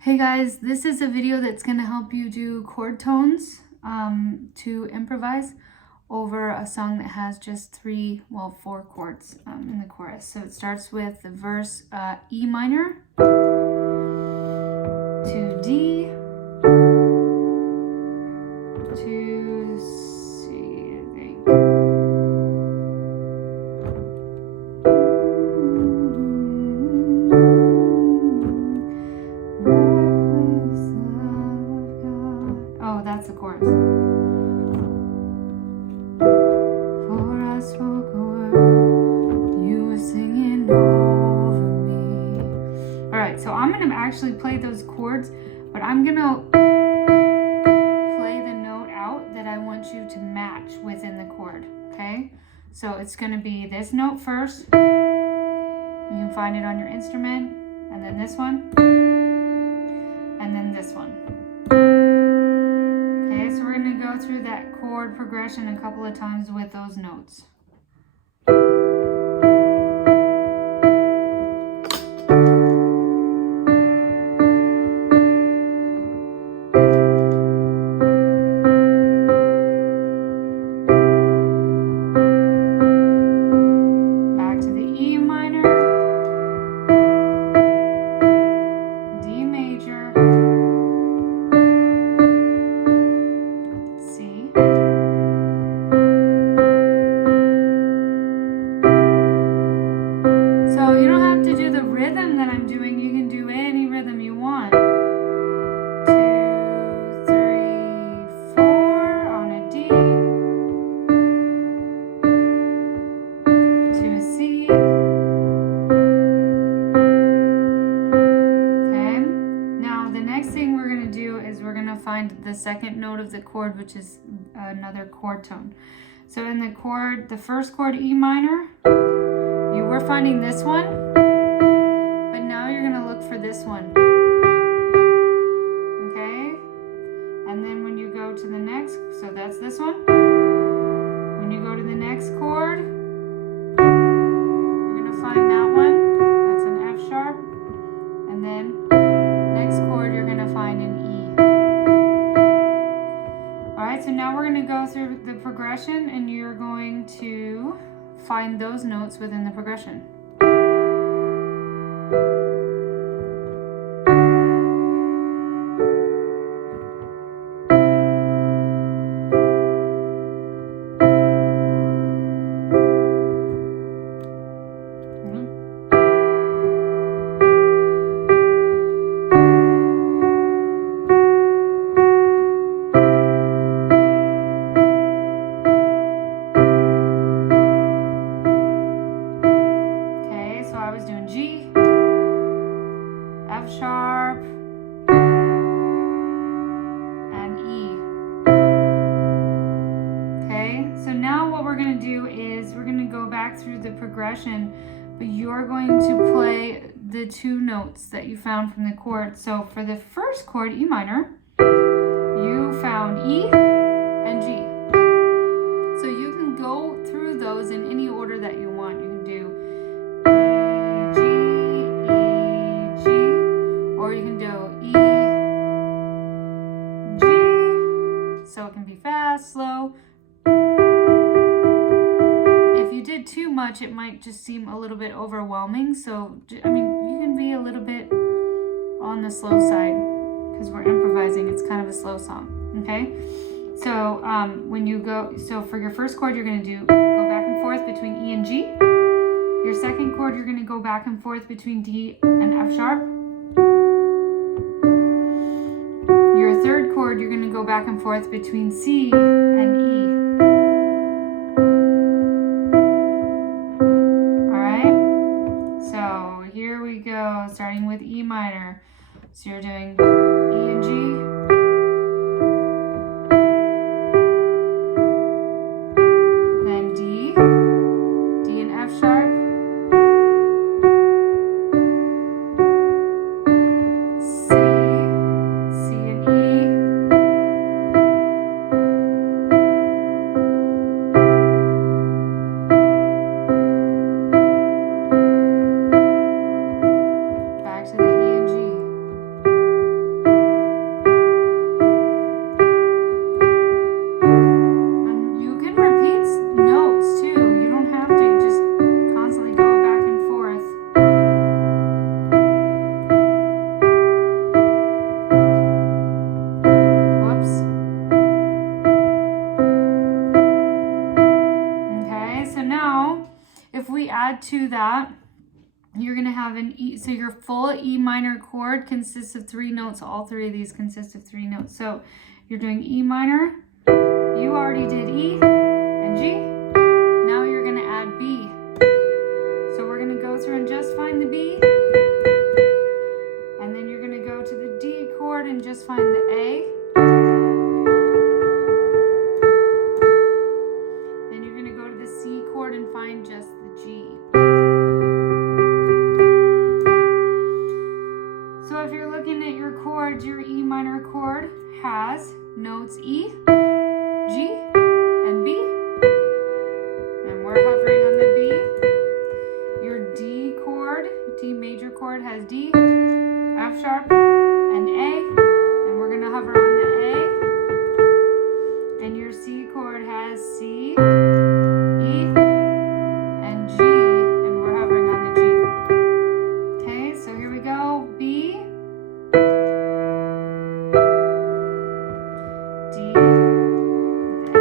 Hey guys, this is a video that's going to help you do chord tones to improvise over a song that has just four chords in the chorus. So it starts with the verse E minor to D to C, I think. Oh, that's the chorus. For I spoke a word, you were singing over me. All right, so I'm gonna actually play those chords, but I'm gonna play the note out that I want you to match within the chord, okay? So it's gonna be this note first. You can find it on your instrument, and then this one, and then this one. Okay, so we're going to go through that chord progression a couple of times with those notes. Back to the E minor, D major, C, so you don't have to do the rhythm that I'm doing, you can do any rhythm you want. 2, 3, 4 on a D, to a C. Okay, now the next thing we're going to do is we're going to find the second note of the chord, which is another chord tone. So in the chord, the first chord E minor, you were finding this one, but now you're going to look for this one. Okay, and then when you go to the next, so that's this one. When you go to the next chord, you're going to find that one. That's an F sharp. And then next chord, you're going to find an E. All right, so now we're going to go through the progression, and you're going to find those notes within the progression. So I was doing G, F sharp, and E. Okay, so now what we're going to do is we're going to go back through the progression, but you're going to play the two notes that you found from the chord. So for the first chord, E minor, you found E and G. So you can go through those in any order that you want. You can do or you can do E, G, so it can be fast, slow. If you did too much, it might just seem a little bit overwhelming. So, I mean, you can be a little bit on the slow side because we're improvising. It's kind of a slow song, okay? So when you go, so for your first chord, you're going to go back and forth between E and G. Your second chord, you're going to go back and forth between D and F sharp. Your third chord, you're going to go back and forth between C and E. All right, so here we go, starting with E minor. So you're doing E and G, then D, D and F sharp, C, C and E, back to the E and G. an E. So your full E minor chord consists of 3 notes. All 3 of these consist of 3 notes. So you're doing E minor. You already did E and G. Now you're going to add B. So we're going to go through and just find the B. And then you're going to go to the D chord and just find the A. Then you're going to go to the C chord and find just the G. So if you're looking at your chords, your E minor chord has notes E, G, and B. And we're hovering on the B. Your D chord, D major chord has D, F sharp, and A. And we're going to hover on the A. And your C chord has C, E, and G. And we're hovering on the G. Okay, so here we go. B, D, with A.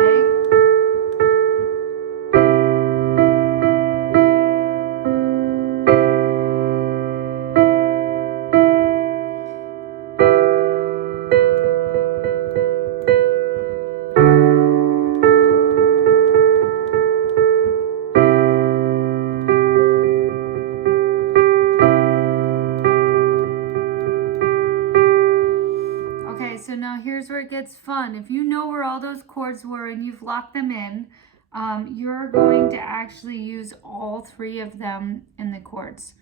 Okay, so now here's where it gets fun. If you know where all those chords were and you've locked them in, you're going to actually use all 3 of them in the chords.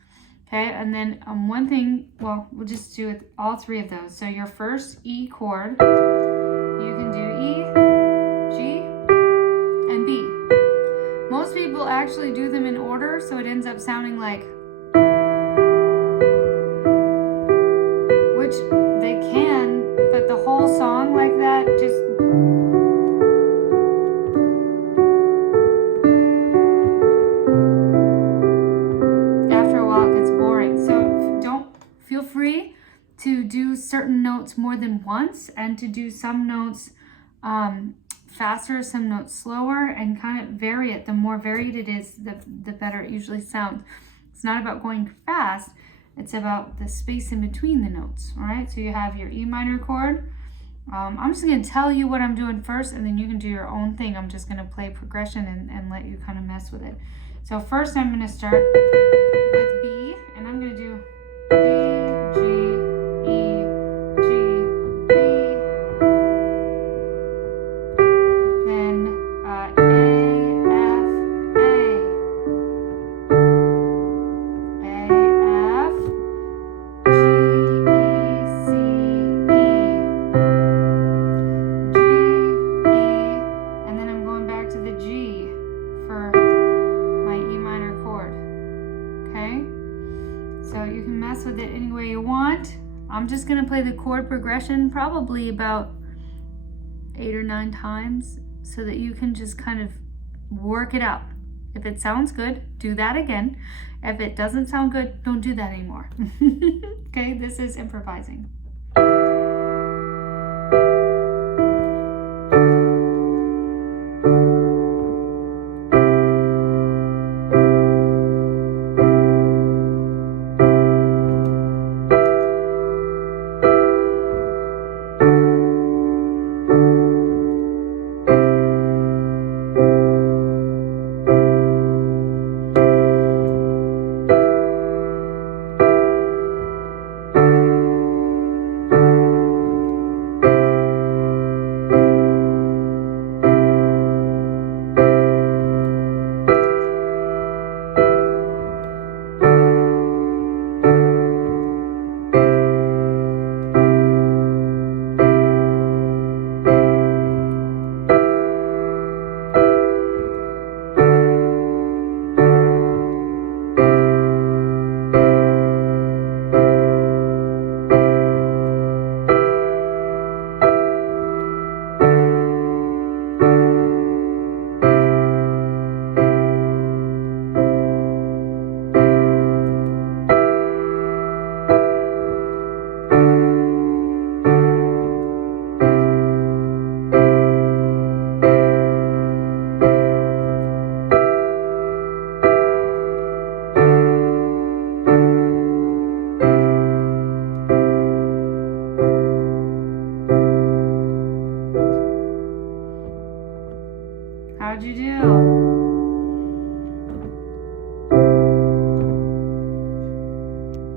Okay, and then one thing, well, we'll just do it all 3 of those. So your first E chord, you can do E, G, and B. Most people actually do them in order, so it ends up sounding like, which they can, but the whole song like that just... after a while it gets boring. So don't feel free to do certain notes more than once and to do some notes faster, some notes slower, and kind of vary it. The more varied it is, the better it usually sounds. It's not about going fast. It's about the space in between the notes, all right? So you have your E minor chord. I'm just going to tell you what I'm doing first, and then you can do your own thing. I'm just going to play progression and let you kind of mess with it. So first I'm going to start with B, and I'm going to do B, G, E, G, B. Then A, F, A. With it any way you want. I'm just going to play the chord progression probably about 8 or 9 times so that you can just kind of work it out. If it sounds good, do that again. If it doesn't sound good, don't do that anymore. Okay, this is improvising.